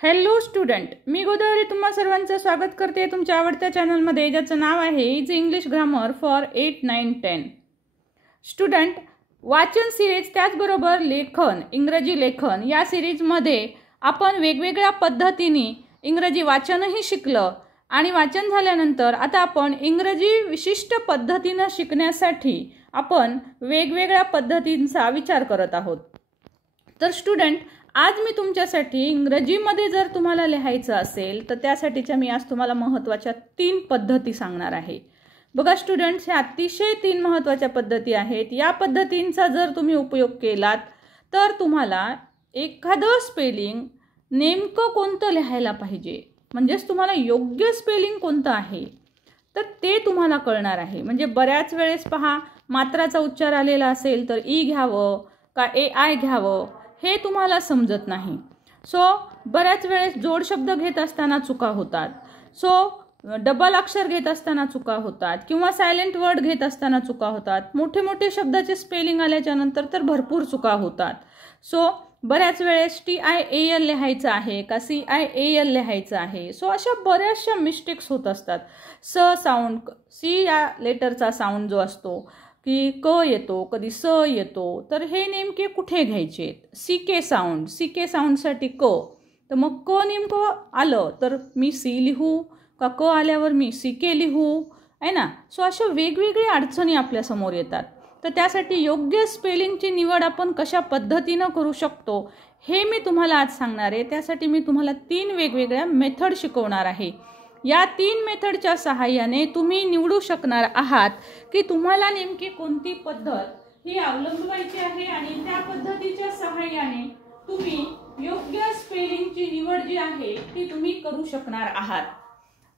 Hello student, मी गोदावरी तुम्हा सर्वांचं स्वागत करते तुमच्या आवडत्या चॅनलमध्ये, ज्याचं नाव आहे is English grammar for 8, 9, 10. Student, वाचन सिरीज त्याचबरोबर लेखन, इंग्रजी लेखन या सिरीजमध्ये आपण वेगवेगळ्या पद्धतीने इंग्रजी वाचनही शिकलं आणि वाचन झाल्यानंतर आता आपण इंग्रजी विशिष्ट पद्धतीने शिकण्यासाठी आपण वेगवेगळ्या पद्धतींचा विचार करत आहोत. तर स्टुडंट, आज मी तुमच्यासाठी इंग्रजीमध्ये जर तुम्हाला लिहायचं असेल तर त्यासाठीच्या मी आज तुम्हाला महत्त्वाच्या 3 पद्धती सांगणार आहे. बघा स्टुडंट्स, ह्या अतिशय 3 महत्त्वाच्या पद्धती आहेत. या पद्धतींचा जर तुम्ही उपयोग केलात तर तुम्हाला एखादं स्पेलिंग नेमकं कोणतं लिहायला पाहिजे, म्हणजेच तुम्हाला योग्य स्पेलिंग कोणतं आहे तर ते तुम्हाला कळणार आहे. म्हणजे बऱ्याच वेळेस पहा, मात्राचा उच्चार आलेला असेल तर ई घ्यावं का AI घ्यावं हे तुम्हाला समजत नाही. बऱ्याच वेळेस जोड शब्द घेत असताना चुका होतात. डबल अक्षर घेत असताना चुका होतात किंवा सायलेंट वर्ड घेत असताना चुका होतात. मोठे मोठे शब्दाचे स्पेलिंग आल्याच्या नंतर तर भरपूर चुका होतात. बऱ्याच वेळेस TIAL लिहायचं आहे का CIAL लिहायचं आहे. अशा बऱ्याचशा मिस्टेक्स होत असतात. साऊंड, सी या लेटरचा साऊंड जो असतो की क येतो, कधी स येतो, तर हे नेमके कुठे घ्यायचे. CK साऊंडसाठी क, तर मग क नेमकं आलं तर मी सी लिहू का क आल्यावर मी CK लिहू, आहे ना. अशा वेगवेगळ्या अडचणी आपल्यासमोर येतात. तर त्यासाठी योग्य स्पेलिंगची निवड आपण कशा पद्धतीनं करू शकतो हे मी तुम्हाला आज सांगणार आहे. त्यासाठी मी तुम्हाला 3 वेगवेगळ्या मेथड शिकवणार आहे. या 3 मेथडच्या सहाय्याने तुम्ही निवडू शकणार आहात की तुम्हाला नेमकी कोणती पद्धत ही अवलंबायची आहे आणि त्या पद्धतीच्या सहाय्याने तुम्ही योग्य स्पेलिंगची निवड जी आहे ती तुम्ही करू शकणार आहात.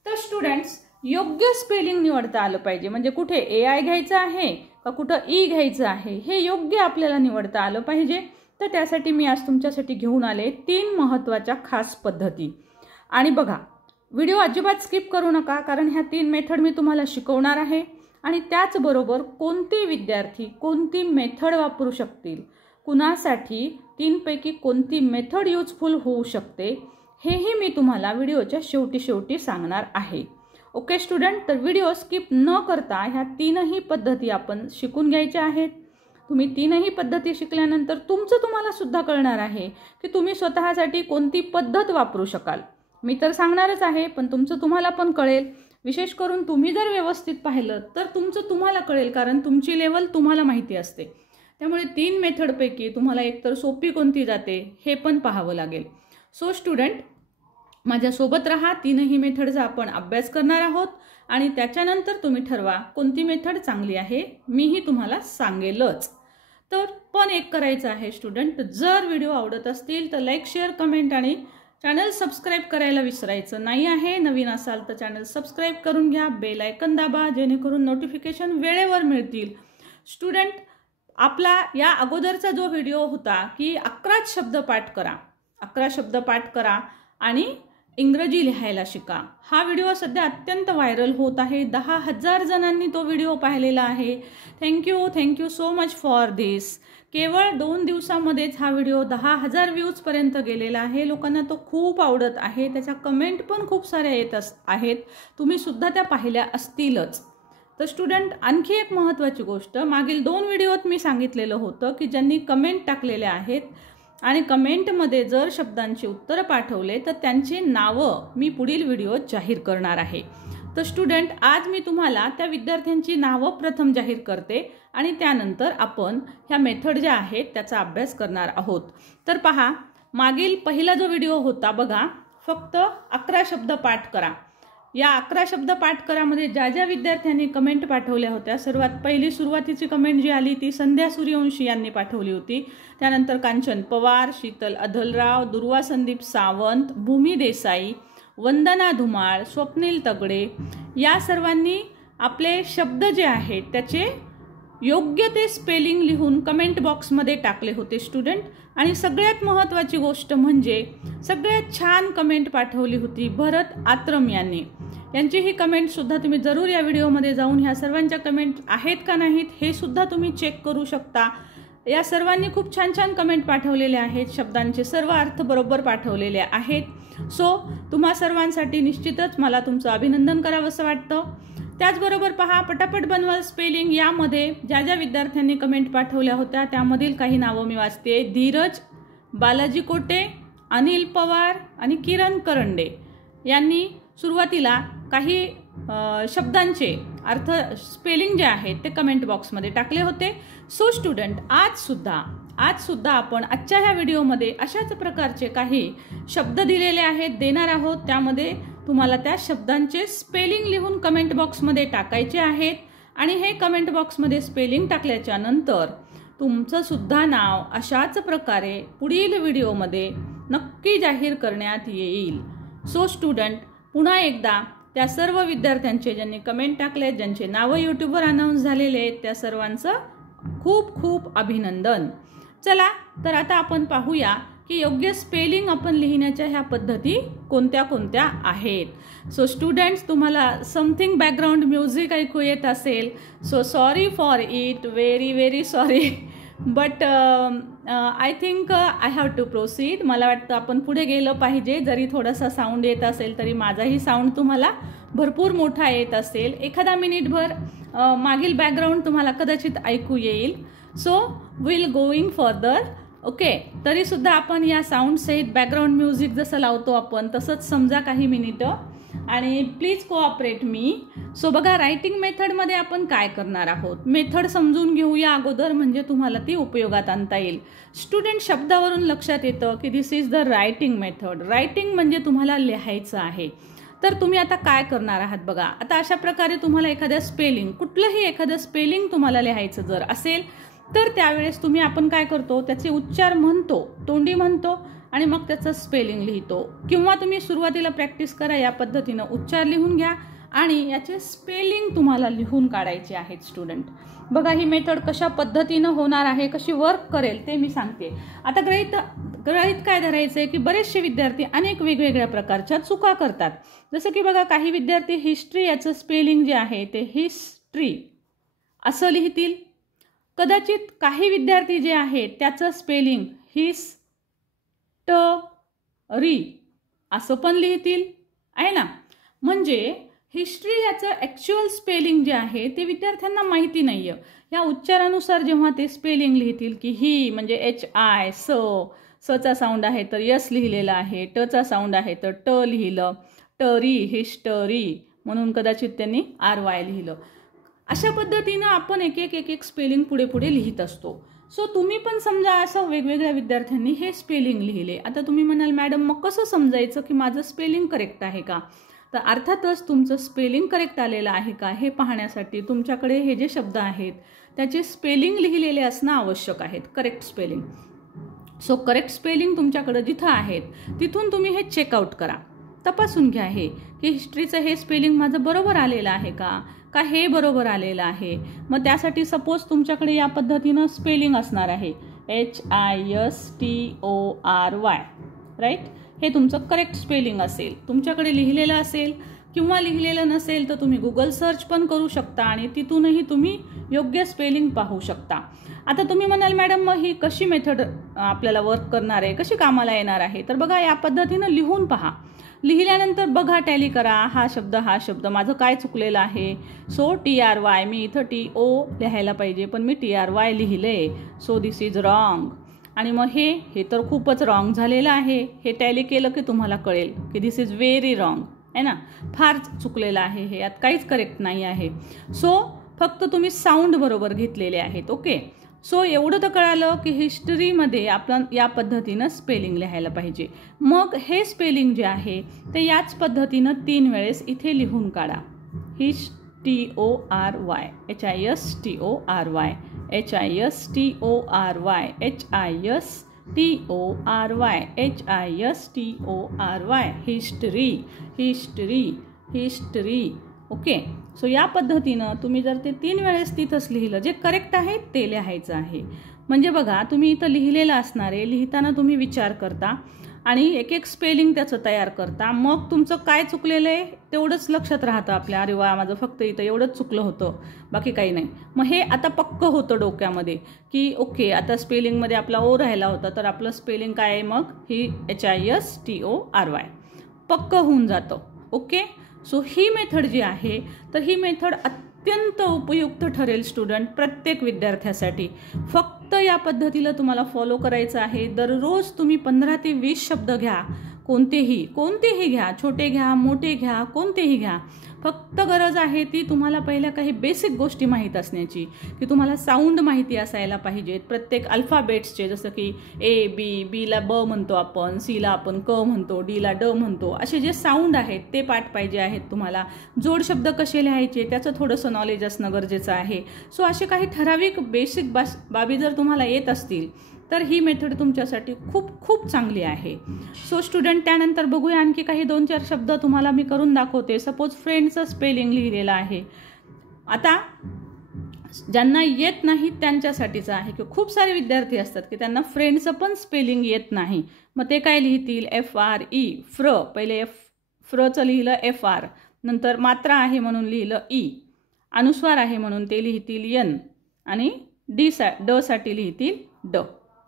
तर स्टुडंट्स, योग्य स्पेलिंग निवडता आलं पाहिजे. म्हणजे कुठे AI घ्यायचं आहे का कुठं E घ्यायचं आहे हे योग्य आपल्याला निवडता आलं पाहिजे. तर त्यासाठी मी आज तुमच्यासाठी घेऊन आले 3 महत्त्वाच्या खास पद्धती. आणि बघा, व्हिडिओ अजिबात स्किप करू नका, कारण ह्या 3 मेथड मी तुम्हाला शिकवणार आहे आणि त्याचबरोबर कोणते विद्यार्थी कोणती मेथड वापरू शकतील, कुणासाठी 3 पैकी कोणती मेथड युजफुल होऊ शकते हेही मी तुम्हाला व्हिडिओच्या शेवटी सांगणार आहे. ओके स्टुडंट, तर व्हिडिओ स्किप न करता ह्या 3ही पद्धती आपण शिकून घ्यायच्या आहेत. तुम्ही 3ही पद्धती शिकल्यानंतर तुम्हाला सुद्धा कळणार आहे की तुम्ही स्वतःसाठी कोणती पद्धत वापरू शकाल. मी तर सांगणारच आहे, पण तुम्हाला पण कळेल. विशेष करून तुम्ही जर व्यवस्थित पाहिलं तर तुम्हाला कळेल, कारण तुमची लेवल तुम्हाला माहिती असते. त्यामुळे 3 मेथडपैकी तुम्हाला एकतर सोपी कोणती जाते हे पण पाहावं लागेल. स्टुडंट, माझ्यासोबत राहा. 3ही मेथडचा आपण अभ्यास करणार आहोत आणि त्याच्यानंतर तुम्ही ठरवा कोणती मेथड चांगली आहे. मीही तुम्हाला सांगेलच. तर पण एक करायचं आहे स्टुडंट, जर व्हिडिओ आवडत असतील तर लाईक, शेअर, कमेंट आणि चॅनल सबस्क्राईब करायला विसरायचं नाही आहे. नवीन असाल तर चॅनल सबस्क्राईब करून घ्या, बेल आयकन दाबा, जेणेकरून नोटिफिकेशन वेळेवर मिळतील. स्टुडंट, आपला या अगोदरचा जो व्हिडिओ होता की 11 शब्द पाठ करा आणि इंग्रजी लिहायला शिका, हा व्हिडिओ सध्या अत्यंत व्हायरल होत आहे. 10,000 जणांनी तो व्हिडिओ पाहिलेला आहे. Thank you so much for this. केवळ 2 दिवसामध्येच हा व्हिडिओ 10,000 व्ह्यूजपर्यंत गेलेला आहे. लोकांना तो खूप आवडत आहे. त्याच्या कमेंट पण खूप साऱ्या येत आहेत. तुम्ही सुद्धा त्या पाहिल्या असतीलच. तर स्टुडंट, आणखी एक महत्त्वाची गोष्ट, मागील 2 व्हिडिओत मी सांगितलेलं होतं की ज्यांनी कमेंट टाकलेल्या आहेत आणि कमेंटमध्ये जर शब्दांची उत्तरं पाठवले तर त्यांची नावं मी पुढील व्हिडिओत जाहीर करणार आहे. तर स्टुडंट, आज मी तुम्हाला त्या विद्यार्थ्यांची नावं प्रथम जाहीर करते आणि त्यानंतर आपण ह्या मेथड ज्या आहेत त्याचा अभ्यास करणार आहोत. तर पहा, मागील पहिला जो व्हिडिओ होता बघा, फक्त 11 शब्द पाठ करा. या 11 शब्द पाठ करामध्ये ज्या विद्यार्थ्यांनी कमेंट पाठवल्या होत्या, सुरुवातीची कमेंट जी आली ती संध्या सूर्यवंशी यांनी पाठवली होती. त्यानंतर कांचन पवार, शीतल अधलराव, दुर्वा संदीप सावंत, भूमी देसाई, वंदना धुमाळ, स्वप्नील तगडे या सर्वांनी आपले शब्द जे आहेत त्याचे योग्य ते स्पेलिंग लिहून कमेंट बॉक्समध्ये टाकले होते स्टुडंट. आणि सगळ्यात महत्त्वाची गोष्ट म्हणजे सगळ्यात छान कमेंट पाठवली होती भरत आत्रम यांनी. यांची ही कमेंट सुद्धा तुम्ही जरूर या व्हिडिओमध्ये जाऊन ह्या सर्वांच्या कमेंट आहेत का नाहीत हे सुद्धा तुम्ही चेक करू शकता. या सर्वांनी खूप छान छान कमेंट पाठवलेले आहेत, शब्दांचे सर्व अर्थ बरोबर पाठवलेले आहेत. सो तुम्हा सर्वांसाठी निश्चितच मला तुमचं अभिनंदन करावंसं वाटतं. त्याचबरोबर पहा, पटापट बनवाल स्पेलिंग यामध्ये ज्या ज्या विद्यार्थ्यांनी कमेंट पाठवल्या होत्या त्यामधील काही नावं मी वाचते. धीरज, बालाजी कोटे, अनिल पवार आणि किरण करंडे यांनी सुरुवातीला काही शब्दांचे अर्थ स्पेलिंग जे आहेत ते कमेंट बॉक्समध्ये टाकले होते. सो स्टुडंट, आज सुद्धा आपण आजच्या ह्या व्हिडिओमध्ये अशाच प्रकारचे काही शब्द दिलेले आहेत, देणार आहोत. त्यामध्ये तुम्हाला त्या शब्दांचे स्पेलिंग लिहून कमेंट बॉक्समध्ये टाकायचे आहेत आणि हे कमेंट बॉक्समध्ये स्पेलिंग टाकल्याच्या नंतर तुमचं सुद्धा नाव अशाच प्रकारे पुढील व्हिडिओमध्ये नक्की जाहीर करण्यात येईल. सो स्टुडंट, पुन्हा एकदा त्या सर्व विद्यार्थ्यांचे ज्यांनी कमेंट टाकले, ज्यांचे नावं यूट्यूबवर अनाऊन्स झालेले आहेत, त्या सर्वांचं खूप खूप अभिनंदन. चला तर आता आपण पाहूया की योग्य स्पेलिंग आपण लिहिण्याच्या ह्या पद्धती कोणत्या कोणत्या आहेत. सो स्टुडंट्स, तुम्हाला समथिंग बॅकग्राऊंड म्युझिक ऐकू येत असेल. So sorry for it, very very sorry, but I think I have to proceed. मला वाटतं आपण पुढे गेलं पाहिजे. जरी थोडासा साऊंड येत असेल तरी माझाही साऊंड तुम्हाला भरपूर मोठा येत असेल. एखादा मिनिटभर मागील बॅकग्राऊंड तुम्हाला कदाचित ऐकू येईल. So will going further. Okay, तरीसुद्धा आपण या साऊंड सहित बॅकग्राऊंड म्युझिक जसं लावतो आपण तसंच समजा काही मिनिटं, आणि प्लीज कोऑपरेट मी. सो बघा, रायटिंग मेथडमध्ये आपण काय करणार आहोत, मेथड समजून घेऊया अगोदर, म्हणजे तुम्हाला ती उपयोगात आणता येईल. स्टुडंट, शब्दावरून लक्षात येतं की this is the writing method. Writing म्हणजे तुम्हाला लिहायचं आहे. तर तुम्ही आता काय करणार आहात बघा. आता अशा प्रकारे तुम्हाला एखाद्या स्पेलिंग, कुठलंही एखादं स्पेलिंग तुम्हाला लिहायचं जर असेल तर त्यावेळेस आपण काय करतो, त्याचे उच्चार म्हणतो, तोंडी म्हणतो आणि मग त्याचं स्पेलिंग लिहितो. किंवा तुम्ही सुरुवातीला प्रॅक्टिस करा, या पद्धतीनं उच्चार लिहून घ्या आणि याचे स्पेलिंग तुम्हाला लिहून काढायचे आहेत. स्टुडंट बघा, ही मेथड कशा पद्धतीनं होणार आहे, कशी वर्क करेल ते मी सांगते. आता गृहीत काय धरायचं आहे की बरेचसे विद्यार्थी अनेक वेगवेगळ्या प्रकारच्या चुका करतात. जसं की बघा, काही विद्यार्थी हिस्ट्री याचं स्पेलिंग जे आहे ते हिस्ट्री असं लिहितील. कदाचित काही विद्यार्थी जे आहेत त्याचं स्पेलिंग हिस्टरी असं पण लिहितील, आहे ना. म्हणजे हिस्ट्री याचं ॲक्च्युअल स्पेलिंग जे आहे ते विद्यार्थ्यांना माहिती नाही आहे. या उच्चारानुसार जेव्हा ते स्पेलिंग लिहितील की ही म्हणजे HI, सचा साऊंड आहे तर यस लिहिलेलं आहे, टचा साऊंड आहे तर ट लिहिलं, टरी, हिस्टरी म्हणून कदाचित त्यांनी RY लिहिलं. अशा पद्धतीनं आपण एक एक स्पेलिंग पुढे पुढे लिहित असतो. सो तुम्ही पण समजा असं वेगवेगळ्या विद्यार्थ्यांनी हे स्पेलिंग लिहिले. आता तुम्ही म्हणाल, मॅडम मग कसं समजायचं की माझं स्पेलिंग करेक्ट आहे का? तर अर्थातच तुमचं स्पेलिंग करेक्ट आलेलं आहे का हे पाहण्यासाठी तुमच्याकडे हे जे शब्द आहेत त्याचे स्पेलिंग लिहिलेले असणं आवश्यक आहेत, correct spelling. So correct spelling तुमच्याकडे जिथं आहेत तिथून तुम्ही हे चेकआउट करा, तपासून घ्या हे की हिस्ट्रीचं हे स्पेलिंग माझं बरोबर आलेलं आहे का हे बरोबर आलेलं आहे. मग त्यासाठी सपोज तुमच्याकडे या पद्धतीनं स्पेलिंग असणार आहे HISTORY, राईट. हे तुमचं करेक्ट स्पेलिंग असेल, तुमच्याकडे लिहिलेलं असेल किंवा लिहिलेलं नसेल तर तुम्ही गुगल सर्च पण करू शकता आणि तिथूनही तुम्ही योग्य स्पेलिंग पाहू शकता. आता तुम्ही म्हणाल, मॅडम मग ही कशी मेथड आपल्याला वर्क करणार आहे, कशी कामाला येणार आहे? तर बघा, या पद्धतीनं लिहून पहा. लिहिल्यानंतर बघा, टॅली करा, हा शब्द माझं काय चुकलेलं आहे. सो TRY, मी इथं TO लिहायला पाहिजे पण मी TRY लिहिले. So this is wrong. आणि मग हे तर खूपच रॉंग झालेलं आहे. हे टॅली केलं की तुम्हाला कळेल की दिस इज व्हेरी रॉंग, आहे ना, फार चुकलेलं आहे हे, यात काहीच करेक्ट नाही आहे. सो फक्त तुम्ही साऊंड बरोबर घेतलेले आहेत. ओके, सो एवढं तर कळालं की हिस्ट्रीमध्ये आपण या पद्धतीनं स्पेलिंग लिहायला पाहिजे. मग हे स्पेलिंग जे आहे ते याच पद्धतीनं 3 वेळेस इथे लिहून काढा. HISTORY, HISTORY, HISTORY, HISTORY, HISTORY, history. Okay, so या पद्धतीनं तुम्ही जर ते 3 वेळेस तिथंच लिहिलं, जे करेक्ट आहे ते लिहायचं आहे. म्हणजे बघा, तुम्ही इथं लिहिलेलं असणार आहे, लिहिताना तुम्ही विचार करता आणि एक एक स्पेलिंग त्याचं तयार करता. मग तुमचं काय चुकलेलं आहे तेवढंच लक्षात राहतं आपल्या, अरे वा माझं फक्त इथं एवढंच चुकलं होतं, बाकी काही नाही. मग हे आता पक्कं होतं डोक्यामध्ये की ओके आता स्पेलिंगमध्ये आपला ओ राहिला होता, तर आपलं स्पेलिंग काय आहे मग ही HISTORY पक्कं होऊन जातं. ओके. सो ही मेथड जी आहे तर ही मेथड अत्यंत उपयुक्त ठरेल स्टुडंट प्रत्येक विद्यार्थ्यासाठी. फक्त या पद्धतीला तुम्हाला फॉलो करायचं आहे. दररोज तुम्ही 15 ते 20 शब्द घ्या, कोणतेही घ्या, छोटे घ्या मोठे घ्या, कोणतेही घ्या. फक्त गरज आहे ती तुम्हाला पहिल्या काही बेसिक गोष्टी माहीत असण्याची, की तुम्हाला साऊंड माहिती असायला पाहिजेत प्रत्येक अल्फाबेट्सचे, जसं की A B ला ब म्हणतो आपण, C ला आपण क म्हणतो, D ला ड म्हणतो, असे जे साऊंड आहेत ते पाठ पाहिजे आहेत तुम्हाला. जोड शब्द कसे लिहायचे त्याचं थोडंसं नॉलेज असणं गरजेचं आहे. सो असे काही ठराविक बेसिक बाबी जर तुम्हाला येत असतील तर ही मेथड तुमच्यासाठी खूप खूप चांगली आहे. सो स्टुडंट त्यानंतर बघूया आणखी काही 2-4 शब्द तुम्हाला मी करून दाखवते. सपोज फ्रेंडचं स्पेलिंग लिहिलेलं आहे. आता ज्यांना येत नाही त्यांच्यासाठीचं आहे की खूप सारे विद्यार्थी असतात की त्यांना फ्रेंडचं पण स्पेलिंग येत नाही. मग ते काय लिहितील? FRE फ्र, पहिले फ्रचं लिहिलं FR, नंतर मात्रा आहे म्हणून लिहिलं E, अनुस्वार आहे म्हणून ते लिहितील N आणि ड साठी लिहितील ड.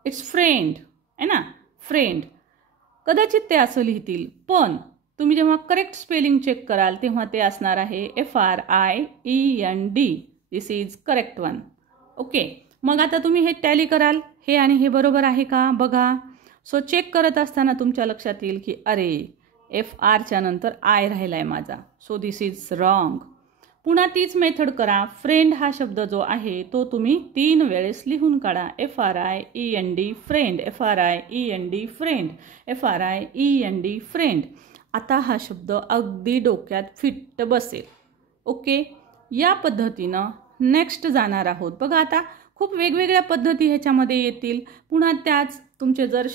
इट्स फ्रेंड आहे ना, फ्रेंड. कदाचित ते असं लिहितील, पण तुम्ही जेव्हा करेक्ट स्पेलिंग चेक कराल तेव्हा ते असणार आहे FRIEND. This is correct one. Okay. मग आता तुम्ही हे टॅली कराल, हे आणि हे बरोबर आहे का बघा. सो चेक करत असताना तुमच्या लक्षात येईल की अरे FRच्या नंतर I राहिला आहे माझा, सो दिस इज रॉंग. पुन्हा तीच मेथड करा. फ्रेंड हा शब्द जो आहे तो तुम्ही 3 वेळेस लिहून काढा. FRIEND friend, FRIEND friend, FRIEND friend. आता हा शब्द अगदी डोक्यात फिट्ट बसेल. ओके. या पद्धतीनं नेक्स्ट जाणार आहोत. बघा आता खूप वेगवेगळ्या पद्धती ह्याच्यामध्ये येतील. पुन्हा त्याच तुमचे जर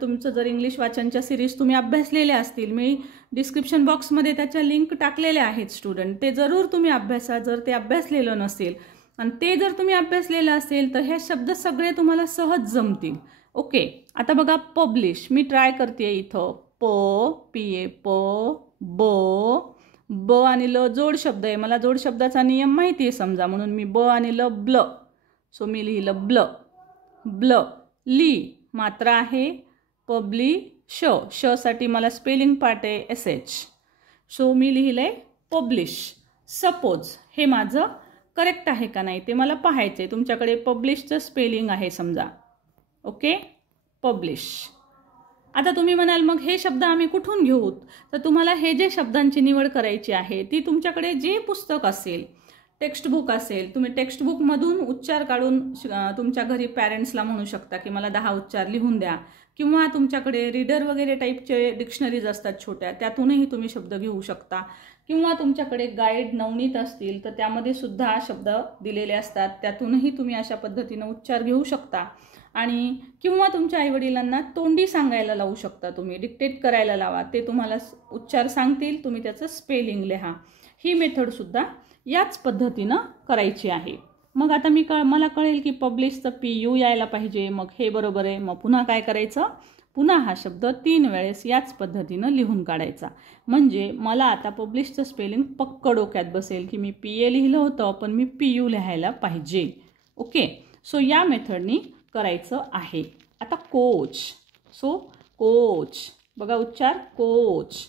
तुमचं जर इंग्लिश वाचनच्या सिरीज तुम्ही अभ्यासलेल्या असतील, मी डिस्क्रिप्शन बॉक्समध्ये त्याच्या लिंक टाकलेल्या आहेत स्टुडंट, ते जरूर तुम्ही अभ्यासा. जर ते अभ्यासलेलं नसेल आणि ते जर तुम्ही अभ्यासलेलं असेल तर हे शब्द सगळे तुम्हाला सहज जमतील. ओके. आता बघा पब्लिश, मी ट्राय करते इथं. PA ब ब आणि ल जोड शब्द आहे, मला जोड शब्दाचा नियम माहिती आहे समजा, म्हणून मी ब आणि ल ब्ल, सो मी लिहिलं ब्ल. ली मात्रा आहे, पब्लिश, साठी मला स्पेलिंग पार्ट आहे SH, सो मी लिहिलंय पब्लिश. सपोज हे माझं करेक्ट आहे का नाही ते मला पाहायचंय. तुमच्याकडे पब्लिशचं स्पेलिंग आहे समजा. ओके. पब्लिश. आता तुम्ही म्हणाल मग हे शब्द आम्ही कुठून घेऊ? तर तुम्हाला हे जे शब्दांची निवड करायची आहे ती तुमच्याकडे जे पुस्तक असेल, टेक्स्टबुक असेल, तुम्ही टेक्स्टबुकमधून उच्चार काढून तुमच्या घरी पॅरेंट्सला म्हणू शकता की मला 10 उच्चार लिहून द्या. किंवा तुमच्याकडे रीडर वगैरे टाईपचे डिक्शनरीज असतात छोट्या, त्यातूनही तुम्ही शब्द घेऊ शकता. किंवा तुमच्याकडे गाईड नवनीत असतील तर त्यामध्ये सुद्धा शब्द दिलेले असतात, त्यातूनही तुम्ही अशा पद्धतीनं उच्चार घेऊ शकता. आणि किंवा तुमच्या आईवडिलांना तोंडी सांगायला लावू शकता, तुम्ही डिक्टेट करायला लावा, ते तुम्हाला उच्चार सांगतील, तुम्ही त्याचं स्पेलिंग लिहा. ही मेथडसुद्धा याच पद्धतीनं करायची आहे. मग आता मला कळेल की पब्लिशचं PU यायला पाहिजे, मग हे बरोबर आहे. मग पुन्हा काय करायचं? पुन्हा हा शब्द 3 वेळेस याच पद्धतीनं लिहून काढायचा. म्हणजे मला आता पब्लिशचं स्पेलिंग पक्क डोक्यात बसेल की मी PA लिहिलं होतं पण मी PU लिहायला पाहिजे. ओके. सो या मेथडनी करायचं आहे. आता कोच. सो कोच बघा उच्चार कोच.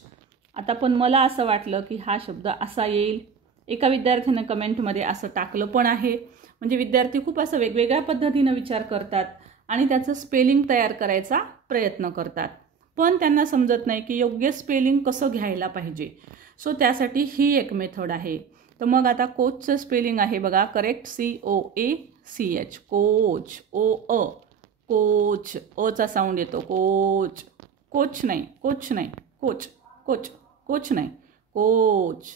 आता पण मला असं वाटलं की हा शब्द असा येईल. एका विद्यार्थ्याने कमेंटमध्ये असं टाकलं पण आहे. म्हणजे विद्यार्थी खूप असं वेगवेगळ्या पद्धतीनं विचार करतात आणि त्याचं स्पेलिंग तयार करायचा प्रयत्न करतात, पण त्यांना समजत नाही की योग्य स्पेलिंग कसं घ्यायला पाहिजे. सो त्यासाठी ही एक मेथड आहे. तर मग आता कोचचं स्पेलिंग आहे बघा करेक्ट, COACH, कोच. कोच, अचा साऊंड येतो. कोच, कोच नाही, कोच नाही, कोच, कोच, कोच नाही, coach,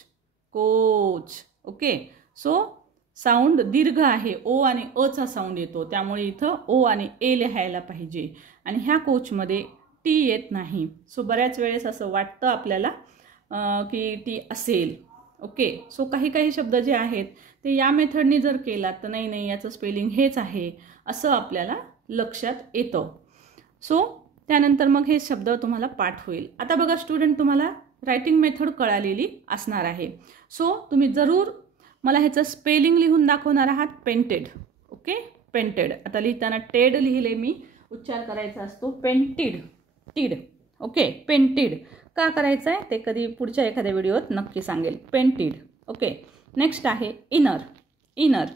coach. Okay. So sound दीर्घ आहे, ओ आणि अचा साऊंड येतो, त्यामुळे इथं ओ आणि ए लिहायला पाहिजे. आणि ह्या कोचमध्ये टी येत नाही. सो बऱ्याच वेळेस असं वाटतं आपल्याला की टी असेल. ओके. सो काही शब्द जे आहेत ते या मेथडनी जर केलात तर नाही याचं स्पेलिंग हेच आहे असं आपल्याला लक्षात येतं. सो त्यानंतर मग हे शब्द तुम्हाला पाठ होईल. आता बघा स्टुडंट, तुम्हाला रायटिंग मेथड कळालेली असणार आहे. सो तुम्ही जरूर मला ह्याचं स्पेलिंग लिहून दाखवणार आहात. पेंटेड. Okay, painted. आता लिहिताना टेड लिहिले मी, उच्चार करायचा असतो पेंटिड, टीड. ओके, पेंटिड का करायचं आहे ते कधी पुढच्या एखाद्या व्हिडिओत नक्की सांगेल. पेंटिड. ओके, नेक्स्ट आहे इनर. Inner,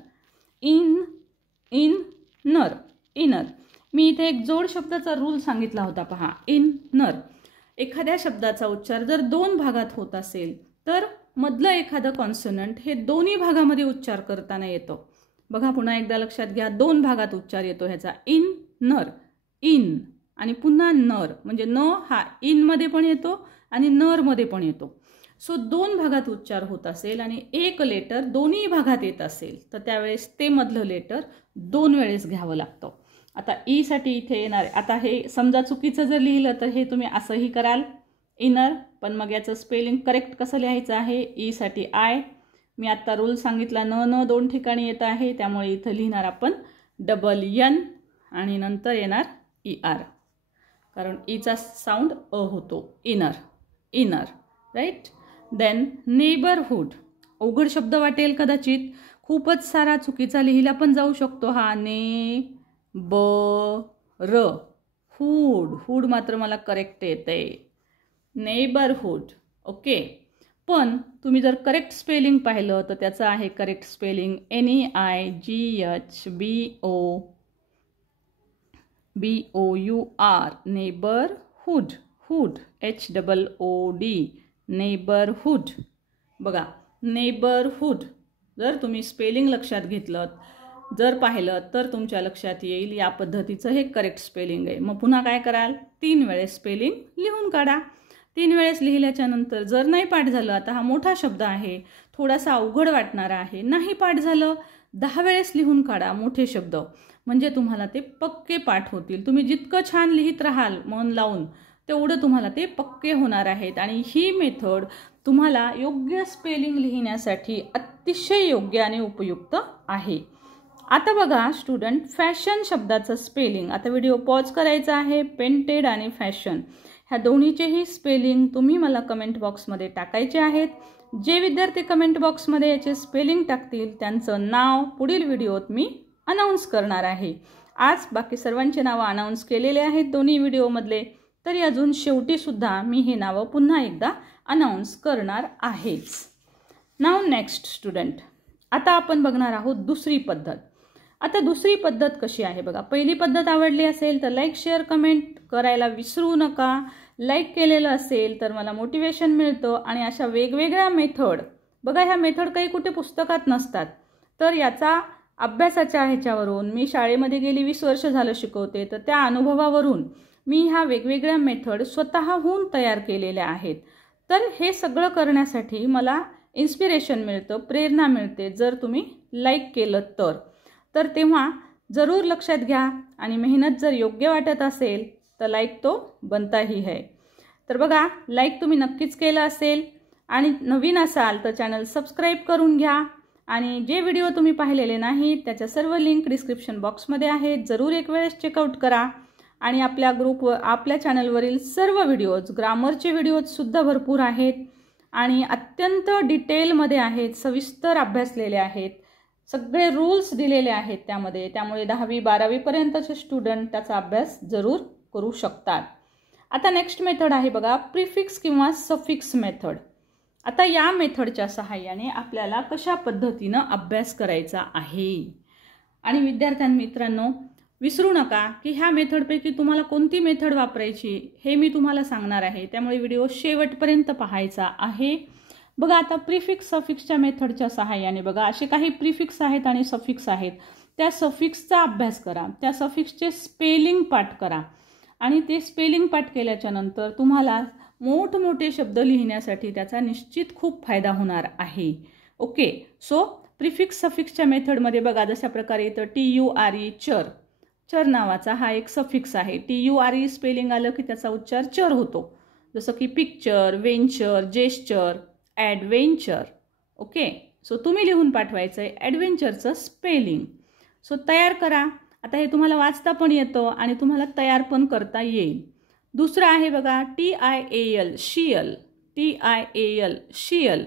inner, inner. मी इथे एक जोड शब्दाचा रूल सांगितला होता पहा. इनर. एखाद्या शब्दाचा उच्चार जर 2 भागात होत असेल तर मधलं एखादं कॉन्सोनंट हे दोन्ही भागामध्ये उच्चार करताना येतं. बघा, पुन्हा एकदा लक्षात घ्या, 2 भागात उच्चार येतो ह्याचा. इनर, इन, आणि पुन्हा नर, म्हणजे न हा इनमध्ये पण येतो आणि नरमध्ये पण येतो. सो 2 भागात उच्चार होत असेल आणि एक लेटर दोन्ही भागात येत असेल तर त्यावेळेस ते मधलं लेटर 2 वेळेस घ्यावं लागतं. आता ई साठी इथे येणार. आता हे समजा चुकीचं जर लिहिलं तर हे तुम्ही असंही कराल, इनर. पण मग याचं स्पेलिंग करेक्ट कसं लिहायचं आहे? ई साठी आय. मी आत्ता रूल सांगितला, न 2 ठिकाणी येत आहे, त्यामुळे इथं लिहिणार आपण डबल एन आणि नंतर येणार ER, कारण ईचा साऊंड अ होतो. Inner, inner. Right. Then neighbourhood. अवघड शब्द वाटेल कदाचित, खूपच सारा चुकीचा लिहिला पण जाऊ शकतो हा. हुड मात्र मला करेक्ट येते. नेबरहूड. ओके, पण तुम्ही जर करेक्ट स्पेलिंग पाहिलं तर त्याचं आहे correct spelling NEIGHBOUR. Neighbourhood. Hood, HOOD. Neighbourhood. बघा, नेबरहूड. जर तुम्ही स्पेलिंग लक्षात घेतलं, जर पाहिलं तर तुमच्या लक्षात येईल या पद्धतीचं हे करेक्ट स्पेलिंग आहे. मग पुन्हा काय कराल? 3 वेळेस स्पेलिंग लिहून काढा. 3 वेळेस लिहिल्याच्या नंतर जर नाही पाठ झालं, आता हा मोठा शब्द आहे, थोडासा अवघड वाटणारा आहे, नाही पाठ झालं, 10 वेळेस लिहून काढा मोठे शब्द, म्हणजे तुम्हाला ते पक्के पाठ होतील. तुम्ही जितकं छान लिहित राहाल मन लावून तेवढं तुम्हाला ते पक्के होणार आहेत. आणि ही मेथड तुम्हाला योग्य स्पेलिंग लिहिण्यासाठी अतिशय योग्य आणि उपयुक्त आहे. आता बघा स्टुडंट, फॅशन शब्दाचं स्पेलिंग. आता व्हिडिओ पॉज करायचा आहे. पेंटेड आणि फॅशन ह्या दोन्हीचेही स्पेलिंग तुम्ही मला कमेंट बॉक्समध्ये टाकायचे आहेत. जे विद्यार्थी कमेंट बॉक्समध्ये याचे स्पेलिंग टाकतील त्यांचं नाव पुढील व्हिडिओत मी अनाऊन्स करणार आहे. आज बाकी सर्वांचे नावं अनाऊन्स केलेले आहेत दोन्ही व्हिडिओमधले, तरी अजून शेवटीसुद्धा मी हे नावं पुन्हा एकदा अनाऊन्स करणार आहेच. नाव नेक्स्ट स्टुडंट, आता आपण बघणार आहोत दुसरी पद्धत. आता दुसरी पद्धत कशी आहे बघा. पहिली पद्धत आवडली असेल तर लाईक, शेअर, कमेंट करायला विसरू नका. लाईक केलेलं असेल तर मला मोटिवेशन मिळतं. आणि अशा वेगवेगळ्या मेथड बघा, ह्या मेथड काही कुठे पुस्तकात नसतात, तर याचा अभ्यासाच्या ह्याच्यावरून मी शाळेमध्ये गेली 20 वर्ष झालं शिकवते, तर त्या अनुभवावरून मी ह्या वेगवेगळ्या मेथड स्वतःहून तयार केलेल्या आहेत. तर हे सगळं करण्यासाठी मला इन्स्पिरेशन मिळतं, प्रेरणा मिळते जर तुम्ही लाईक केलं तर तेव्हा जरूर लक्षात घ्या. आणि मेहनत जर योग्य वाटत असेल तर लाईक तो बनताही है. तर बघा, लाईक तुम्ही नक्कीच केलं असेल आणि नवीन असाल तर चॅनल सबस्क्राईब करून घ्या. आणि जे व्हिडिओ तुम्ही पाहिलेले नाहीत त्याच्या सर्व लिंक डिस्क्रिप्शन बॉक्समध्ये आहेत, जरूर एक वेळेस चेकआउट करा. आणि आपल्या ग्रुपवर, आपल्या चॅनलवरील सर्व व्हिडिओज, ग्रामरचे व्हिडिओजसुद्धा भरपूर आहेत आणि अत्यंत डिटेलमध्ये आहेत, सविस्तर अभ्यासलेले आहेत, सगळे रूल्स दिलेले आहेत त्यामुळे 10वी 12वी पर्यंतचे स्टुडंट त्याचा अभ्यास जरूर करू शकतात. आता नेक्स्ट मेथड आहे बघा, प्रिफिक्स किंवा सफिक्स मेथड. आता या मेथडच्या सहाय्याने आपल्याला कशा पद्धतीनं अभ्यास करायचा आहे. आणि मित्रांनो विसरू नका की ह्या मेथडपैकी तुम्हाला कोणती मेथड वापरायची हे मी तुम्हाला सांगणार आहे, त्यामुळे व्हिडिओ शेवटपर्यंत पाहायचा आहे. बघा, आता प्रिफिक्स सफिक्सच्या मेथडच्या सहाय्याने बघा असे काही प्रिफिक्स आहेत आणि सफिक्स आहेत, त्या सफिक्सचा अभ्यास करा, त्या सफिक्सचे स्पेलिंग पाठ करा. आणि ते स्पेलिंग पाठ केल्याच्या नंतर तुम्हाला मोठमोठे शब्द लिहिण्यासाठी त्याचा निश्चित खूप फायदा होणार आहे. ओके, सो प्रिफिक्स सफिक्सच्या मेथडमध्ये बघा जशा प्रकारे इथं TURE, चर नावाचा हा एक सफिक्स आहे. TURE स्पेलिंग आलं की त्याचा उच्चार चर होतो, जसं की picture, venture, gesture, adventure. Okay, so तुम्ही लिहून पाठवायचं आहे ॲडव्हेंचरचं स्पेलिंग. सो तयार करा. आता हे तुम्हाला वाचता पण येतं आणि तुम्हाला तयार पण करता येईल. दुसरा आहे बघा TIAL शियल, TIAL शियल.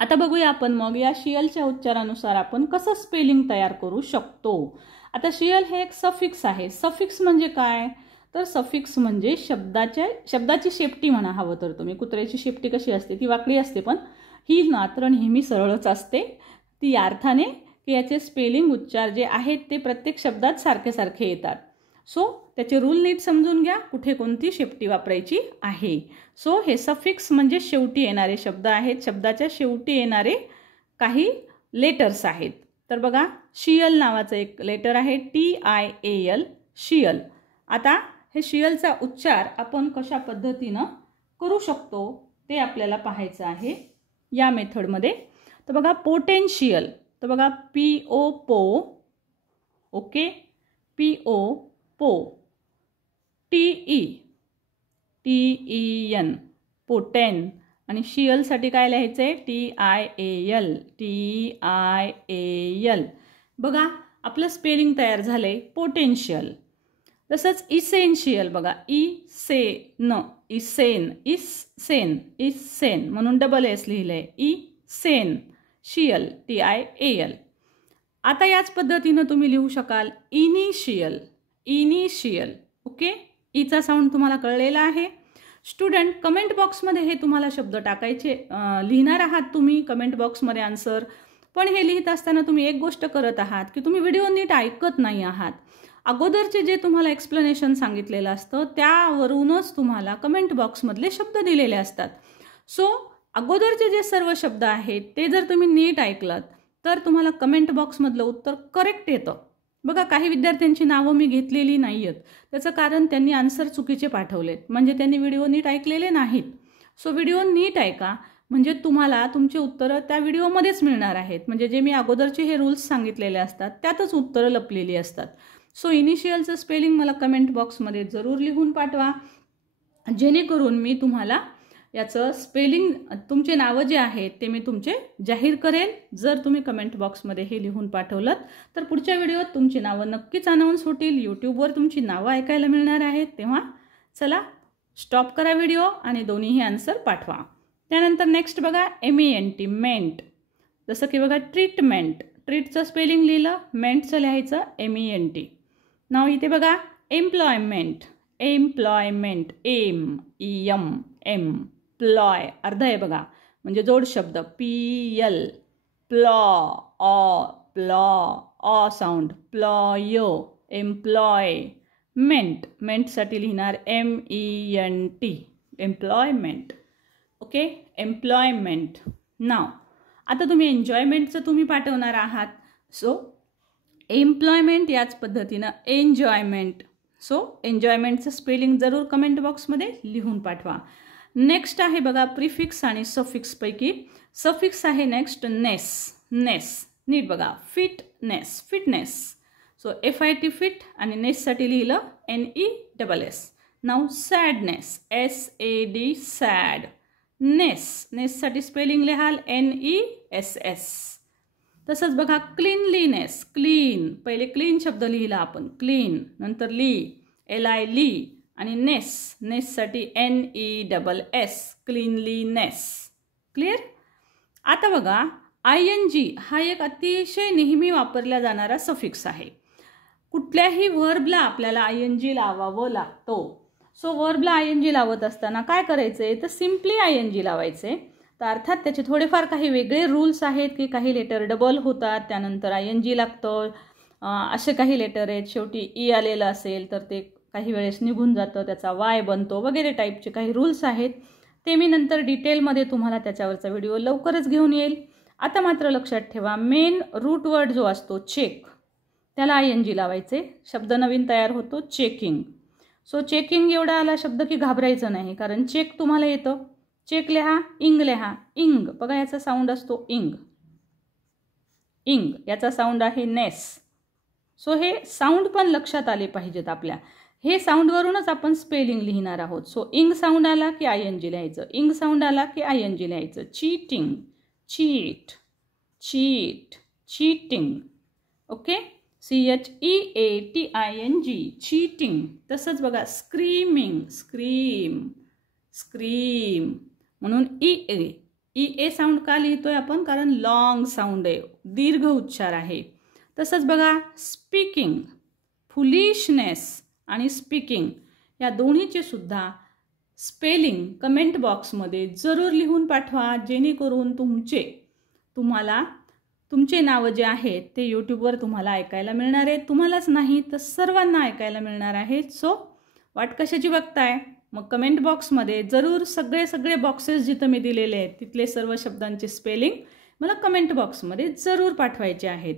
आता बघूया आपण मग या शियलच्या उच्चारानुसार आपण कसं स्पेलिंग तयार करू शकतो. आता शियल हे एक सफिक्स आहे. सफिक्स म्हणजे काय, तर सफिक्स म्हणजे शब्दाची शेपटी म्हणा हवं तर तुम्ही. कुत्र्याची शेपटी कशी असते, ती वाकडी असते, पण ही मात्र नेहमी सरळच असते. ती या अर्थाने की याचे स्पेलिंग उच्चार जे आहेत ते प्रत्येक शब्दात सारखे सारखे येतात. सो त्याचे रूल नीट समजून घ्या, कुठे कोणती शेपटी वापरायची आहे. सो हे सफिक्स म्हणजे शेवटी येणारे शब्द आहेत, शब्दाच्या शेवटी येणारे काही लेटर्स आहेत. तर बघा शियल नावाचं एक लेटर आहे TIAL शियल. आता हे शियलचा उच्चार आपण कशा पद्धतीनं करू शकतो ते आपल्याला पाहायचं आहे या मेथडमध्ये. तर बघा पोटेन्शियल, तर बघा PO पो, ओके, PO पो, TEN पोटेन, आणि शियलसाठी काय लिहायचं आहे TIAL. बघा आपलं स्पेलिंग तयार झालंय पोटेन्शियल. तसंच इसेन्शियल बघा इसेन म्हणून डबल एस लिहिलंय इसेन शियल TIAL. आता याच पद्धतीनं तुम्ही लिहू शकाल इनिशियल. ओके, ईचा साऊंड तुम्हाला कळलेला आहे. स्टुडंट कमेंट बॉक्समध्ये हे तुम्हाला शब्द टाकायचे, लिहिणार आहात तुम्ही कमेंट बॉक्समध्ये आन्सर. पण हे लिहित असताना तुम्ही एक गोष्ट करत आहात की तुम्ही व्हिडिओ नीट ऐकत नाही आहात. अगोदरचे जे तुम्हाला एक्सप्लेनेशन सांगितलेलं असतं त्यावरूनच तुम्हाला कमेंट बॉक्समधले शब्द दिलेले असतात. सो अगोदरचे जे सर्व शब्द आहेत ते जर तुम्ही नीट ऐकलात तर तुम्हाला कमेंट बॉक्समधलं उत्तर करेक्ट येतं. बघा काही विद्यार्थ्यांची नावं मी घेतलेली नाही आहेत, त्याचं कारण त्यांनी आन्सर चुकीचे पाठवलेत, म्हणजे त्यांनी व्हिडिओ नीट ऐकलेले नाहीत. सो व्हिडिओ नीट ऐका, म्हणजे तुम्हाला तुमचे उत्तरं त्या व्हिडिओमध्येच मिळणार आहेत. म्हणजे जे मी अगोदरचे हे रूल्स सांगितलेले असतात त्यातच उत्तरं लपलेली असतात. सो इनिशियलचं स्पेलिंग मला कमेंट बॉक्समध्ये जरूर लिहून पाठवा, जेणेकरून मी तुम्हाला याचं स्पेलिंग, तुमचे नावं जे आहेत ते मी तुमचे जाहीर करेल. जर तुम्ही कमेंट बॉक्समध्ये हे लिहून पाठवलं तर पुढच्या व्हिडिओत तुमची नावं नक्कीच अनाऊन्स होतील. यूट्यूबवर तुमची नावं ऐकायला मिळणार आहेत. तेव्हा चला स्टॉप करा व्हिडिओ आणि दोन्हीही आन्सर पाठवा. त्यानंतर नेक्स्ट बघा MENT मेंट. जसं की बघा ट्रीटमेंट, ट्रीटचं स्पेलिंग लिहिलं, मेंटचं लिहायचं MENT. नाव इथे बघा एम्प्लॉयमेंट प्लॉय अर्ध आहे बघा, म्हणजे जोड शब्द PL प्लॉ साऊंड प्लॉयो मेंटसाठी लिहिणार MENT एम्प्लॉयमेंट. Okay, employment. नाव आता तुम्ही एन्जॉयमेंटचं तुम्ही पाठवणार आहात. सो एम्प्लॉयमेंट याच पद्धतीनं एन्जॉयमेंट. सो एन्जॉयमेंटचं स्पेलिंग जरूर कमेंट बॉक्समध्ये लिहून पाठवा. नेक्स्ट आहे बघा प्रिफिक्स आणि सफिक्सपैकी सफिक्स आहे नेक्स्ट नेस. नीट बघा फिटनेस. सो FIT फिट आणि नेससाठी लिहिलं NESS. नाव सॅडनेस SAD सॅड. नेससाठी स्पेलिंग लिहाल NESS. तसंच बघा क्लीनलीनेस, क्लीन, पहिले क्लीन शब्द लिहिला आपण क्लीन, नंतर LI ली, आणि नेससाठी NESS क्लीनलीनेस. क्लिअर. आता बघा ING हा एक अतिशय नेहमी वापरला जाणारा सफिक्स आहे. कुठल्याही व्हर्बला आपल्याला ING लावावं लागतो. सो व्हर्बला ING लावत असताना काय करायचंय तर सिम्पली ING लावायचे. तर अर्थात त्याचे थोडेफार काही वेगळे रूल्स आहेत की काही लेटर डबल होतात, त्यानंतर ING लागतं, असे काही लेटर आहेत. शेवटी E आलेलं असेल तर ते काही वेळेस निघून जातं, त्याचा Y बनतो, वगैरे टाईपचे काही रूल्स आहेत. ते मी नंतर डिटेलमध्ये तुम्हाला त्याच्यावरचा व्हिडिओ लवकरच घेऊन येईल. आता मात्र लक्षात ठेवा मेन रूट वर्ड जो असतो चेक, त्याला ING लावायचे. शब्द नवीन तयार होतो चेकिंग. सो चेकिंग एवढा आला शब्द की घाबरायचं नाही, कारण चेक तुम्हाला येतं. चेक लिहा, लिहा. इंग बघा याचा साऊंड असतो इंग. याचा साऊंड आहे नेस. सो हे साऊंड पण लक्षात आले पाहिजेत आपल्या. हे साऊंडवरूनच आपण स्पेलिंग लिहिणार आहोत. सो इंग साऊंड आला की ING लिहायचं, इंग साऊंड आला की ING लिहायचं. Cheating cheating. Okay. CHEATING, cheating. तसंच बघा स्क्रीमिंग, स्क्रीम, स्क्रीम. म्हणून EA साऊंड का लिहितोय आपण? कारण लॉंग साऊंड आहे, दीर्घ उच्चार आहे. तसंच बघा स्पीकिंग, फुलिशनेस आणि स्पीकिंग या दोन्हीचे सुद्धा स्पेलिंग कमेंट बॉक्समध्ये जरूर लिहून पाठवा, जेणेकरून तुम्हाला तुमचे नावं जे आहेत ते यूट्यूबवर तुम्हाला ऐकायला मिळणार आहेत. तुम्हालाच नाही तर सर्वांना ऐकायला मिळणार आहेत. सो वाट कशाची बघताय? मग कमेंट बॉक्समध्ये जरूर सगळे बॉक्सेस जिथं मी दिलेले आहेत तिथले सर्व शब्दांचे स्पेलिंग मला कमेंट बॉक्समध्ये जरूर पाठवायचे आहेत.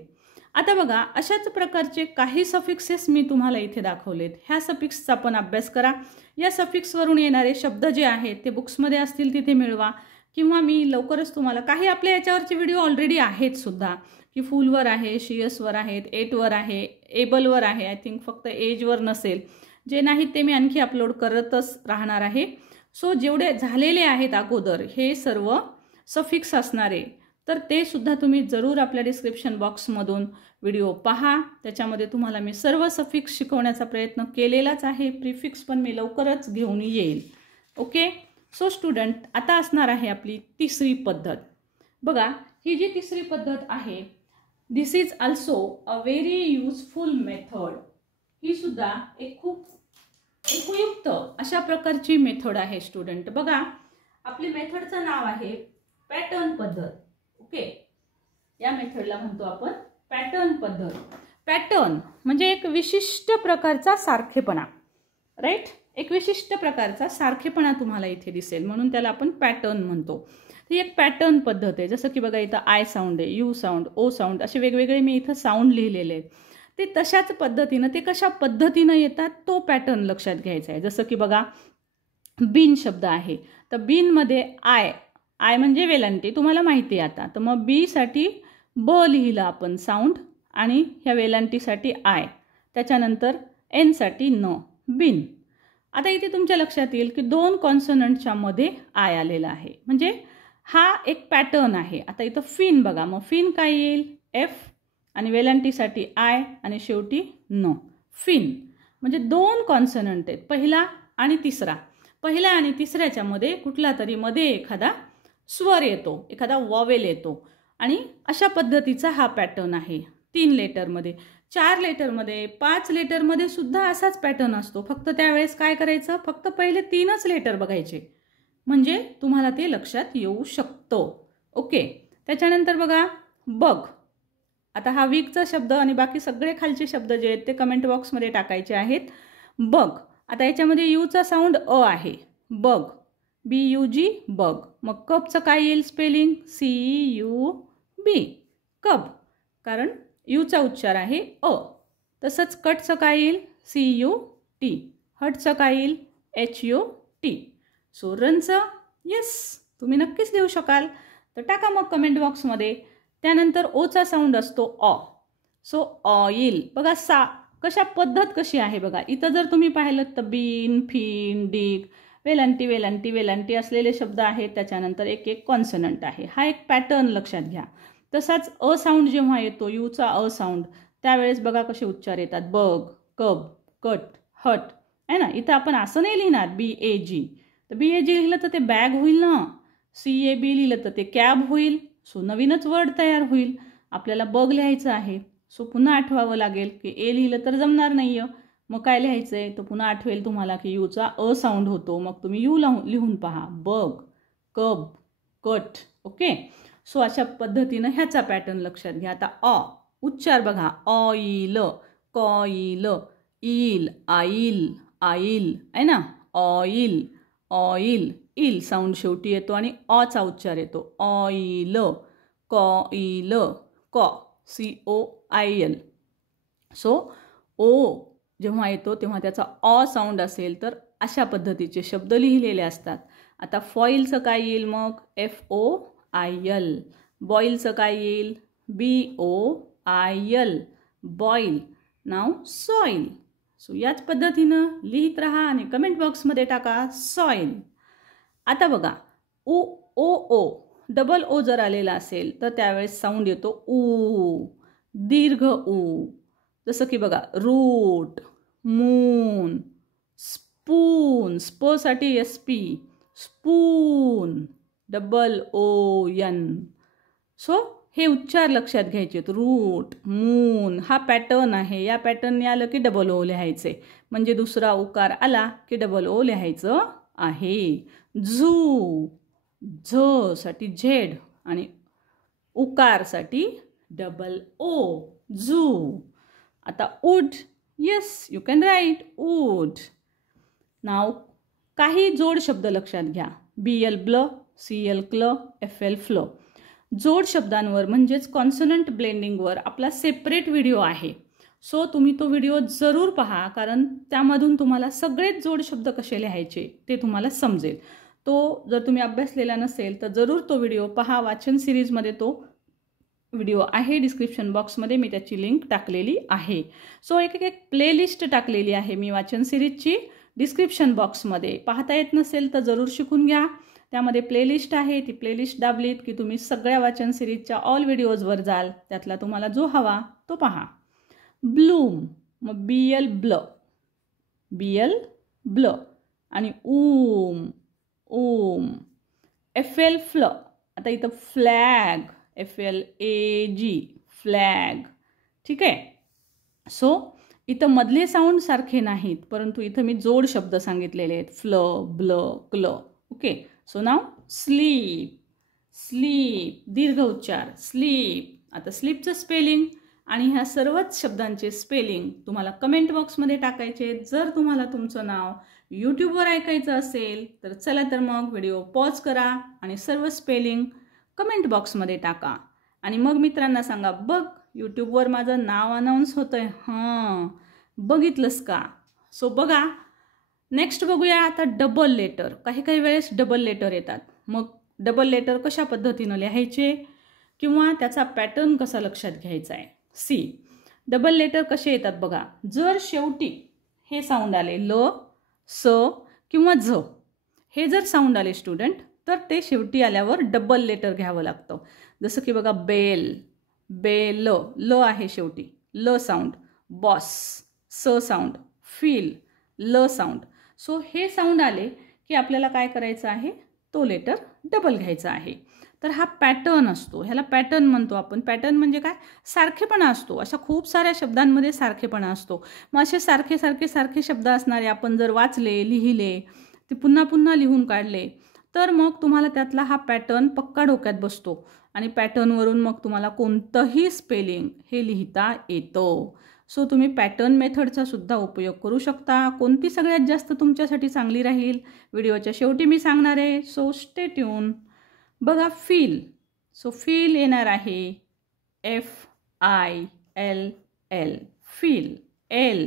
आता बघा अशाच प्रकारचे काही सफिक्सेस मी तुम्हाला इथे दाखवलेत. ह्या सफिक्सचा पण अभ्यास करा. या सफिक्सवरून येणारे शब्द जे आहेत ते बुक्समध्ये असतील तिथे मिळवा, किंवा मी लवकरच तुम्हाला काही आपल्या याच्यावरचे व्हिडिओ ऑलरेडी आहेत सुद्धा, की फुलवर आहे, शियसवर आहेत, एटवर आहे, एबलवर आहे. आय थिंक फक्त एजवर नसेल. जे नाहीत ते मी आणखी अपलोड करतच राहणार आहे. सो जेवढे झालेले आहेत अगोदर हे सर्व सफिक्स असणारे, तर ते सुद्धा तुम्ही जरूर आपल्या डिस्क्रिप्शन बॉक्समधून व्हिडिओ पहा. त्याच्यामध्ये तुम्हाला मी सर्व सफिक्स शिकवण्याचा प्रयत्न केलेलाच आहे. प्रिफिक्स पण मी लवकरच घेऊन येईल. ओके. सो स्टुडंट, आता असणार आहे आपली तिसरी पद्धत. बघा ही जी तिसरी पद्धत आहे, this is also a very useful method. ही सुद्धा एक खूप उपयुक्त अशा प्रकारची मेथड आहे स्टुडंट. बघा आपली मेथडचं नाव आहे पॅटर्न पद्धत. ओके, या मेथडला म्हणतो आपण पॅटर्न पद्धत. पॅटर्न म्हणजे एक विशिष्ट प्रकारचा सारखेपणा, राईट? एक विशिष्ट प्रकारचा सारखेपणा तुम्हाला इथे दिसेल, म्हणून त्याला आपण पॅटर्न म्हणतो. ही एक पॅटर्न पद्धत आहे. जसं की बघा इथं आय साऊंड आहे, यू साऊंड, ओ साऊंड, असे वेगवेगळे मी इथं साऊंड लिहिलेले आहेत. ते तशाच पद्धतीनं, ते कशा पद्धतीनं येतात तो पॅटर्न लक्षात घ्यायचा आहे. जसं की बघा बिन शब्द आहे, तर बिनमध्ये आय म्हणजे वेलांटी तुम्हाला माहिती आहे आता. तर मग बी साठी ब लिहिलं आपण साऊंड, आणि ह्या वेलांटीसाठी आय, त्याच्यानंतर एन साठी न, बिन. आता इथे तुमच्या लक्षात येईल की दोन कॉन्सनंटच्या मध्ये आय आलेला आहे, म्हणजे हा एक पॅटर्न आहे. आता इथं फिन बघा, मग फिन काय येईल? एफ, आणि वेलांटीसाठी आय, आणि शेवटी न, फिन. म्हणजे दोन कॉन्सनंट आहेत, पहिला आणि तिसरा. पहिल्या आणि तिसऱ्याच्या मध्ये कुठला तरी मध्ये एखादा स्वर येतो, एखादा वॉवेल येतो, आणि अशा पद्धतीचा हा पॅटर्न आहे. 3 लेटरमध्ये, 4 लेटरमध्ये, 5 लेटरमध्ये सुद्धा असाच पॅटर्न असतो. फक्त त्यावेळेस काय करायचं? फक्त पहिले 3च लेटर बघायचे, म्हणजे तुम्हाला ते लक्षात येऊ शकतं. ओके. त्याच्यानंतर बघा बग. आता हा वीकचा शब्द आणि बाकी सगळे खालचे शब्द जे आहेत ते कमेंट बॉक्समध्ये टाकायचे आहेत. बग. आता याच्यामध्ये यूचा साऊंड अ आहे, बग, BUG, बग. मग कपचं काय येईल स्पेलिंग? CUB, कब, कारण यूचा उच्चार आहे अ. तसंच कटचं काय येईल? CUT. हटचं काय येईल? HUT. सो रनचं येस तुम्ही नक्कीच देऊ शकाल, तर टाका मग कमेंट बॉक्समध्ये. त्यानंतर ओचा साऊंड असतो ऑ. So oil. बघा कशा पद्धत कशी आहे बघा. इथं जर तुम्ही पाहिलं तर बीन, फिन, डिग, वेलांटी वेलांटी वेलांटी असलेले शब्द आहेत. त्याच्यानंतर एक एक कॉन्सनंट आहे. हा एक पॅटर्न लक्षात घ्या. तसाच अ साऊंड जेव्हा येतो, यूचा अ साऊंड, त्यावेळेस बघा कसे उच्चार येतात. बग, कब, कट, हट, आहे ना. इथं आपण असं नाही लिहिणार BAG. तर BAG लिहिलं तर ते बॅग होईल ना. CAB लिहिलं तर ते कॅब होईल. सो नवीनच वर्ड तयार होईल. आपल्याला बग लिहायचं आहे, सो पुन्हा आठवावं लागेल की ए लिहिलं तर जमणार नाही. मग काय लिहायचं आहे? तर पुन्हा आठवेल तुम्हाला की यूचा अ साऊंड होतो, मग तुम्ही यू लिहून पहा. बग, कब, कट. ओके. सो अशा पद्धतीनं ह्याचा पॅटर्न लक्षात घ्या. आता ऑ उच्चार बघा. ऑईल, कॉईल, इल, आईल, आईल, आहे ना. ऑईल, ऑईल, इल साऊंड शेवटी येतो आणि ऑचा उच्चार येतो. ऑईल, कॉईल, कॉ, COIL. सो ओ जेव्हा येतो तेव्हा त्याचा ऑ साऊंड असेल तर अशा पद्धतीचे शब्द लिहिलेले असतात. आता फॉईलचं काय येईल मग? FOIL. बॉईलचं काय येईल? BOIL, boil. नाव सॉईल. सो याच पद्धतीनं लिहित राहा आणि कमेंट बॉक्समध्ये टाका सॉईल. आता बघा ओ डबल ओ जर आलेला असेल तर त्यावेळेस साऊंड येतो ऊ, दीर्घ ऊ. जसं की बघा रूट, मून, स्पून, स्पसाठी SP, स्पून, OON. सो हे उच्चार लक्षात घ्यायचे. रूट, मून हा पॅटर्न आहे. या पॅटर्नने आलं की O लिहायचे, म्हणजे दुसरा उकार आला की O लिहायचं आहे. झू, झ साठी झेड आणि उकारसाठी O, झू. आता wood, yes you can write wood. नाव काही जोड शब्द लक्षात घ्या. BL ब्ल, CL क्ल, FL फ्ल. जोड शब्दांवर म्हणजेच कॉन्सोनंट ब्लेंडिंगवर आपला सेपरेट व्हिडिओ आहे. सो तुम्ही तो व्हिडिओ जरूर पहा, कारण त्यामधून तुम्हाला सगळेच जोड शब्द कसे लिहायचे ते तुम्हाला समजेल. तो जर तुम्ही अभ्यासलेला नसेल तर जरूर तो व्हिडिओ पहा. वाचन सिरीजमध्ये तो व्हिडिओ आहे. डिस्क्रिप्शन बॉक्समध्ये मी त्याची लिंक टाकलेली आहे. सो एक प्लेलिस्ट टाकलेली आहे मी वाचन सिरीजची डिस्क्रिप्शन बॉक्समध्ये. पाहता येत नसेल तर जरूर शिकून घ्या. त्यामध्ये प्लेलिस्ट आहे. ती प्लेलिस्ट दाबलीत की तुम्ही सगळ्या वाचन सिरीजच्या ऑल व्हिडिओजवर जाल. त्यातला तुम्हाला जो हवा तो पहा. ब्लूम, मग BL ब्ल, BL ब्ल आणि ऊम, ऊम. FL flu. आता इथं फ्लॅग, FLAG, फ्लॅग. ठीक आहे. सो इथं मधले साऊंड सारखे नाहीत, परंतु इथं मी जोड शब्द सांगितलेले आहेत. फ्ल, ब्ल, क्ल. ओके. सो नाव स्लीप, स्लीप दीर्घ उच्चार, स्लीप. आता स्लीपचं स्पेलिंग आणि ह्या सर्वच शब्दांचे स्पेलिंग तुम्हाला कमेंट बॉक्समध्ये टाकायचे. जर तुम्हाला तुमचं नाव यूट्यूबवर ऐकायचं असेल तर चला तर मग व्हिडिओ पॉज करा आणि सर्व स्पेलिंग कमेंट बॉक्समध्ये टाका आणि मग मित्रांना सांगा, बघ यूट्यूबवर माझं नाव अनाऊन्स होतंय. हां, बघितलंस का? सो बघा. नेक्स्ट बघूया आता डबल लेटर. काही काही वेळेस डबल लेटर येतात. मग डबल लेटर कशा पद्धतीनं लिहायचे किंवा त्याचा पॅटर्न कसा लक्षात घ्यायचा आहे. डबल लेटर कसे येतात बघा. जर शेवटी हे साऊंड आले ल, स किंवा झ, हे जर साऊंड आले स्टुडंट, तर ते शेवटी आल्यावर डबल लेटर घ्यावं लागतं. जसं की बघा बेल, बेल, ल आहे शेवटी, ल साऊंड. बॉस, स साऊंड. फील, ल साऊंड. सो हे साऊंड आले की आपल्याला काय करायचं आहे, तो लेटर डबल घ्यायचा आहे. तर हा पॅटर्न असतो. ह्याला पॅटर्न म्हणतो आपण. पॅटर्न म्हणजे काय, सारखेपणा असतो. अशा खूप साऱ्या शब्दांमध्ये सारखेपणा असतो. मग असे सारखे सारखे सारखे शब्द असणारे आपण जर वाचले, लिहिले, ते पुन्हा पुन्हा लिहून काढले, तर मग तुम्हाला त्यातला हा पॅटर्न पक्का डोक्यात बसतो आणि पॅटर्नवरून मग तुम्हाला कोणतंही स्पेलिंग हे लिहिता येतं. सो तुम्ही पॅटर्न मेथडचा सुद्धा उपयोग करू शकता. कोणती सगळ्यात जास्त तुमच्यासाठी चांगली राहील व्हिडिओच्या शेवटी मी सांगणार आहे. So stay tune. बघा फील. सो फील येणार आहे FILL, फील. L,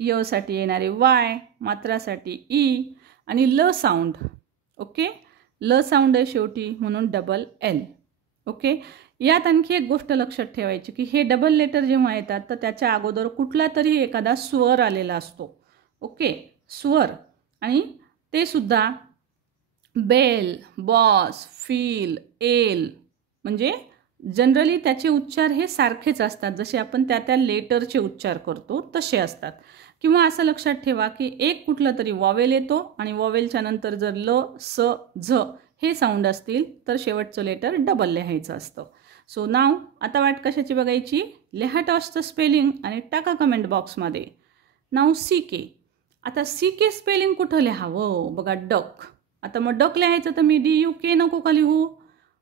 यसाठी येणारे Y, मात्रासाठी E आणि ल साऊंड. ओके, ल साऊंड आहे शेवटी म्हणून डबल L. ओके. यात आणखी एक गोष्ट लक्षात ठेवायची की हे डबल लेटर जेव्हा येतात तर त्याच्या अगोदर कुठला तरी एखादा स्वर आलेला असतो. ओके, स्वर. आणि ते सुद्धा बेल, बॉस, फील, एल, म्हणजे जनरली त्याचे उच्चार हे सारखेच असतात. जसे आपण त्या लेटरचे उच्चार करतो तसे असतात. किंवा असं लक्षात ठेवा की एक कुठलं तरी वॉवेल येतो आणि वॉवेलच्या नंतर जर ल, स, झ हे साऊंड असतील तर शेवटचं लेटर डबल लिहायचं असतं. सो नाव आता वाट कशाची बघायची, लिहा टॉसचं स्पेलिंग आणि टाका कमेंट बॉक्समध्ये. नाव CK. आता CK स्पेलिंग कुठं लिहावं बघा, डक. आता मग डक लिहायचं तर मी DUK नको का लिहू,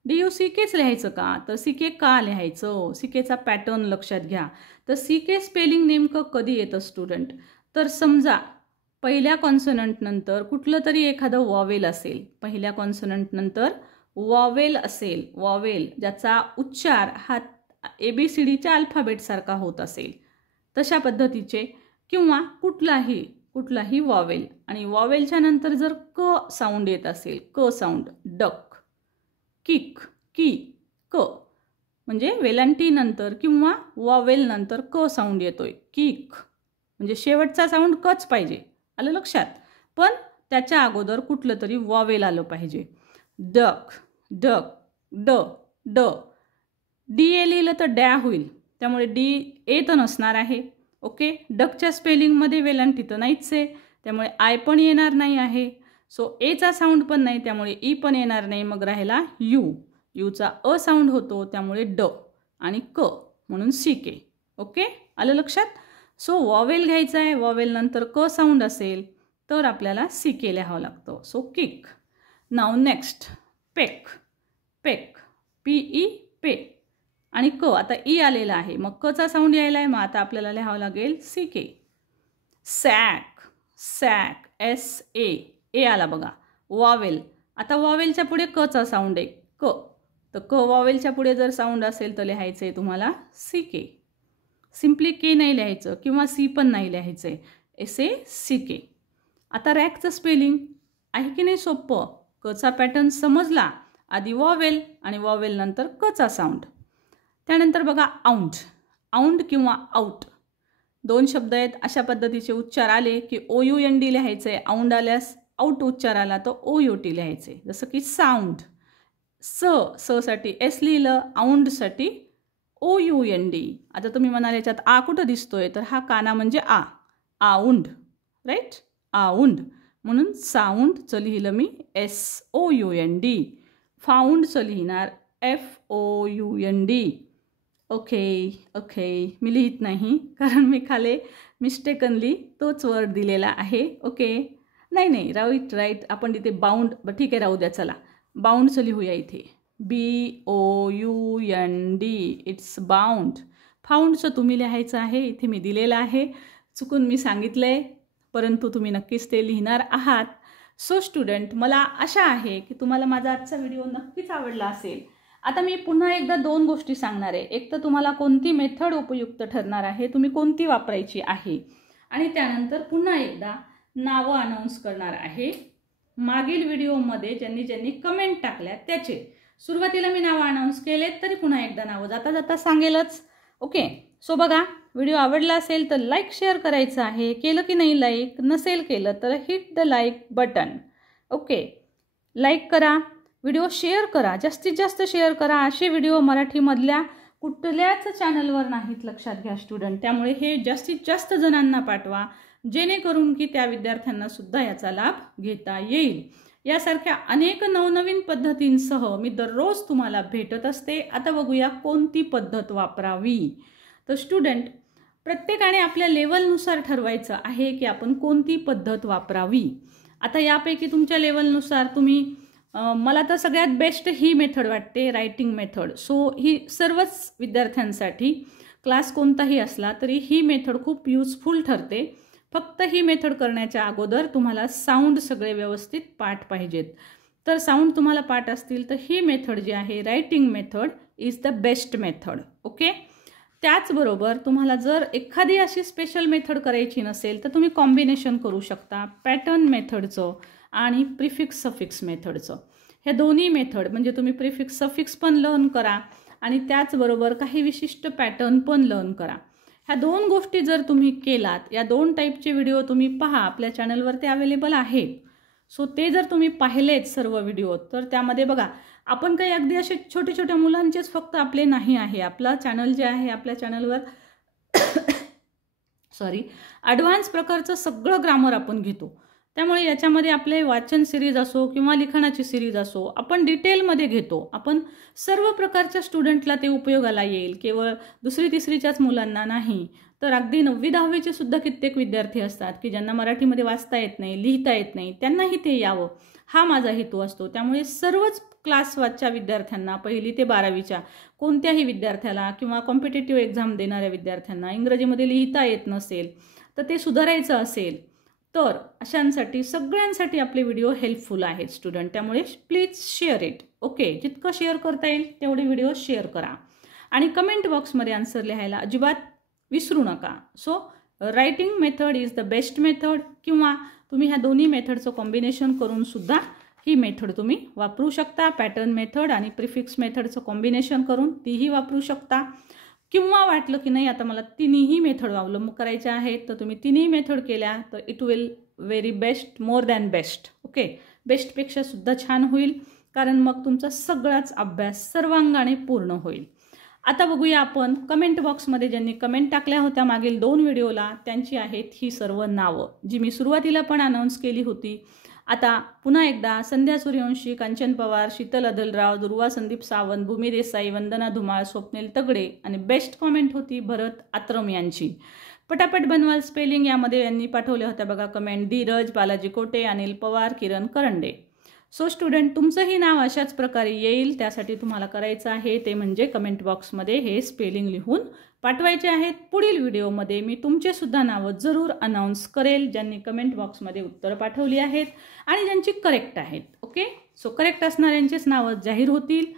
DUCKच लिहायचं का, तर CK का लिहायचं. CKचा पॅटर्न लक्षात घ्या. तर CK स्पेलिंग नेमकं कधी येतं स्टुडंट, तर समजा पहिल्या कॉन्सोनंट नंतर कुठलं तरी एखादं वॉवेल असेल, पहिल्या कॉन्सोनंट नंतर वॉवेल असेल, वॉवेल ज्याचा उच्चार हा ABCDच्या अल्फाबेटसारखा होत असेल तशा पद्धतीचे, किंवा कुठलाही वॉवेल आणि वॉवेलच्या नंतर जर क साऊंड येत असेल, क साऊंड, डक, किक, की, क, म्हणजे वेलांटी नंतर किंवा वॉवेल नंतर क साऊंड येतोय, किक, म्हणजे शेवटचा साऊंड कच पाहिजे, आलं लक्षात. पण त्याच्या अगोदर कुठलं तरी वॉवेल आलं पाहिजे. डक, डक, ड, ड. DA लिहिलं तर डॅ होईल, त्यामुळे डी ए तर नसणार आहे. ओके, डकच्या स्पेलिंगमध्ये वेलांट तिथं नाहीच आहे, त्यामुळे आय पण येणार नाही आहे. सो एचा साऊंड पण नाही, त्यामुळे ई पण येणार नाही. मग राहिला यू. यूचा अ साऊंड होतो, त्यामुळे ड आणि क म्हणून सी के. ओके, आलं लक्षात. सो वॉवेल घ्यायचा आहे, वॉवेल नंतर क साऊंड असेल तर आपल्याला सी के लिहावं लागतं. So kick. नाव next peck. Peck P E पे आणि क आता ई आलेला आहे, मग कचा साऊंड यायला आहे, मग आता आपल्याला लिहावं लागेल C K. Sack. Sack S A. A आला बघा. वॉवेल, आता वॉवेलच्या पुढे कचा साऊंड आहे क, तर क वॉवेलच्या पुढे जर साऊंड असेल तर लिहायचं आहे तुम्हाला सी के. सिम्पली के नाही लिहायचं किंवा सी पण नाही लिहायचं आहे, एस ए सी के. आता रॅकचं स्पेलिंग आहे की नाही सोपं. कचा पॅटर्न समजला, आधी वॉवेल आणि वॉवेल नंतर कचा साऊंड. त्यानंतर बघा आऊंड. आऊंड किंवा आऊट दोन शब्द आहेत. अशा पद्धतीचे उच्चार आले की ओ यू एन डी लिहायचं आहे. आऊंड आल्यास आऊट उच्चार आला तर ओ यू टी लिहायचे. जसं की साऊंड, स साठी एस लिहिलं, आऊंडसाठी ओ यू एन डी. आता तुम्ही म्हणाल याच्यात आ कुठं दिसतोय, तर हा काना म्हणजे आ, आऊंड, राईट, आऊंड. म्हणून साऊंडचं लिहिलं मी S O U N D. फाऊंडचं लिहिणार F O U N D. Okay okay, मी लिहित नाही कारण मी खाली मिस्टेकनली तोच वर्ड दिलेला आहे. ओके, नाही राईट, आपण तिथे बाउंड, ठीक आहे राहू द्या. चला बाउंडचं लिहूया इथे, B O U N D, it's bound. फाऊंडचं तुम्ही लिहायचं आहे, इथे मी दिलेलं आहे, चुकून मी सांगितलं आहे, परंतु तुम्ही नक्कीच ते लिहिणार आहात. सो स्टुडंट, मला आशा आहे की तुम्हाला माझा आजचा व्हिडिओ नक्कीच आवडला असेल. आता मी पुन्हा एकदा दोन गोष्टी सांगणार आहे. एक तर तुम्हाला कोणती मेथड उपयुक्त ठरणार आहे, तुम्ही कोणती वापरायची आहे, आणि त्यानंतर पुन्हा एकदा नावं अनाऊन्स करणार आहे. मागील व्हिडिओमध्ये ज्यांनी कमेंट टाकल्या त्याचे सुरुवातीला मी नावं अनाऊन्स केलेत, तरी पुन्हा एकदा नावं जाता जाता सांगेलच. ओके, सो बघा, व्हिडिओ आवडला असेल तर लाईक शेअर करायचं आहे. केलं की नाही लाईक, नसेल केलं तर hit the like button. Okay, like करा, व्हिडिओ शेअर करा, जास्तीत जास्त शेअर करा. असे व्हिडिओ मराठीमधल्या कुठल्याच चॅनलवर नाहीत, लक्षात घ्या स्टुडंट. त्यामुळे हे जास्तीत जास्त जणांना पाठवा, जेणेकरून की त्या विद्यार्थ्यांना सुद्धा याचा लाभ घेता येईल. यासारख्या अनेक नवनवीन पद्धतींसह मी दररोज तुम्हाला भेटत असते. आता बघूया कोणती पद्धत वापरावी. तर स्टुडंट, प्रत्येकाने आपल्या लेवलनुसार ठरवायचं आहे की आपण कोणती पद्धत वापरावी. आता यापैकी तुमच्या लेवलनुसार तुम्ही, मला तर सगळ्यात बेस्ट ही मेथड वाटते, रायटिंग मेथड. सो ही सर्वच विद्यार्थ्यांसाठी, क्लास कोणताही असला तरी ही मेथड खूप युजफुल ठरते. फक्त ही मेथड करण्याच्या अगोदर तुम्हाला साऊंड सगळे व्यवस्थित पाठ पाहिजेत. तर साऊंड तुम्हाला पाठ असतील तर ही मेथड जी आहे, writing method, is the best method. Okay, त्याचबरोबर तुम्हाला जर एखादी अशी स्पेशल मेथड करायची नसेल तर तुम्ही कॉम्बिनेशन करू शकता पॅटर्न मेथडचं आणि प्रिफिक्स सफिक्स मेथडचं. ह्या दोन्ही मेथड म्हणजे तुम्ही प्रिफिक्स सफिक्स पण लर्न करा आणि त्याचबरोबर काही विशिष्ट पॅटर्न पण लर्न करा. ह्या दोन गोष्टी जर तुम्ही केलात, या दोन टाईपचे व्हिडिओ तुम्ही पहा, आपल्या चॅनलवर ते अवेलेबल आहेत. सो ते जर तुम्ही पाहिलेत सर्व व्हिडिओ, तर त्यामध्ये बघा, आपण काही अगदी असे छोटे छोट्या मुलांचेच फक्त आपले नाही आहे. आपला चॅनल जे आहे, आपल्या चॅनलवर ॲडव्हान्स प्रकारचं सगळं ग्रामर आपण घेतो. त्यामुळे याच्यामध्ये आपले वाचन सिरीज असो किंवा लिखाणाची सिरीज असो, आपण डिटेलमध्ये घेतो. आपण सर्व प्रकारच्या स्टुडंटला ते उपयोगाला येईल, केवळ दुसरी तिसरीच्याच मुलांना नाही. तर अगदी 9वी-10वीचे सुद्धा कित्येक विद्यार्थी असतात की ज्यांना मराठीमध्ये वाचता येत नाही, लिहिता येत नाही, त्यांनाही ते यावं, हा माझा हेतू असतो. त्यामुळे सर्वच क्लास 5च्या विद्यार्थ्यांना, 1ली ते 12वीच्या कोणत्याही विद्यार्थ्याला किंवा कॉम्पिटेटिव्ह एक्झाम देणाऱ्या विद्यार्थ्यांना इंग्रजीमध्ये लिहिता येत नसेल, तर ते सुधारायचं असेल, तर अशांसाठी सगळ्यांसाठी आपले व्हिडिओ हेल्पफुल आहेत स्टुडंट. त्यामुळे प्लीज शेअर इट. ओके, जितकं शेअर करता येईल तेवढे व्हिडिओ शेअर करा आणि कमेंट बॉक्समध्ये आन्सर लिहायला अजिबात विसरू नका. So writing method is the best method, किंवा तुम्ही ह्या दोन्ही मेथडचं कॉम्बिनेशन करून सुद्धा ही मेथड तुम्ही वापरू शकता. पॅटर्न मेथड आणि प्रिफिक्स मेथडचं कॉम्बिनेशन करून तीही वापरू शकता. किंवा वाटलं की नाही आता मला तिन्ही मेथड अवलंब करायच्या आहेत, तर तुम्ही तिन्ही मेथड केल्या तर it will very best, more than best. Okay, बेस्टपेक्षा सुद्धा छान होईल, कारण मग तुमचा सगळाच अभ्यास सर्वांगाने पूर्ण होईल. आता बघूया आपण कमेंट बॉक्समध्ये ज्यांनी कमेंट टाकल्या होत्या मागील 2 व्हिडिओला, त्यांची आहेत ही सर्व नावं जी मी सुरुवातीला पण अनाऊन्स केली होती. आता पुन्हा एकदा संध्या सूर्यवंशी, कांचन पवार, शीतल अदलराव, दुर्वा संदीप सावंत, भूमी देसाई, वंदना धुमाळ, स्वप्नील तगडे आणि बेस्ट कॉमेंट होती भरत आत्रम यांची. पटापट बनवाल स्पेलिंग यामध्ये यांनी पाठवल्या होत्या बघा कमेंट. धीरज, बालाजी कोटे, अनिल पवार, किरण करंडे. सो स्टुडंट, तुमचंही नाव अशाच प्रकारे येईल. त्यासाठी तुम्हाला करायचं आहे ते म्हणजे कमेंट बॉक्समध्ये हे स्पेलिंग लिहून पाठवायचे आहेत. पुढील व्हिडिओमध्ये मी तुमचे सुद्धा नावं जरूर अनाऊन्स करेल ज्यांनी कमेंट बॉक्समध्ये उत्तर पाठवली आहेत आणि ज्यांची करेक्ट आहेत. ओके, सो करेक्ट असणाऱ्यांचीच नावं जाहीर होतील.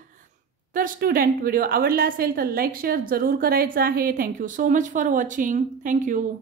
तर स्टुडंट, व्हिडिओ आवडला असेल तर लाईक शेअर जरूर करायचं आहे. Thank you so much for watching. Thank you.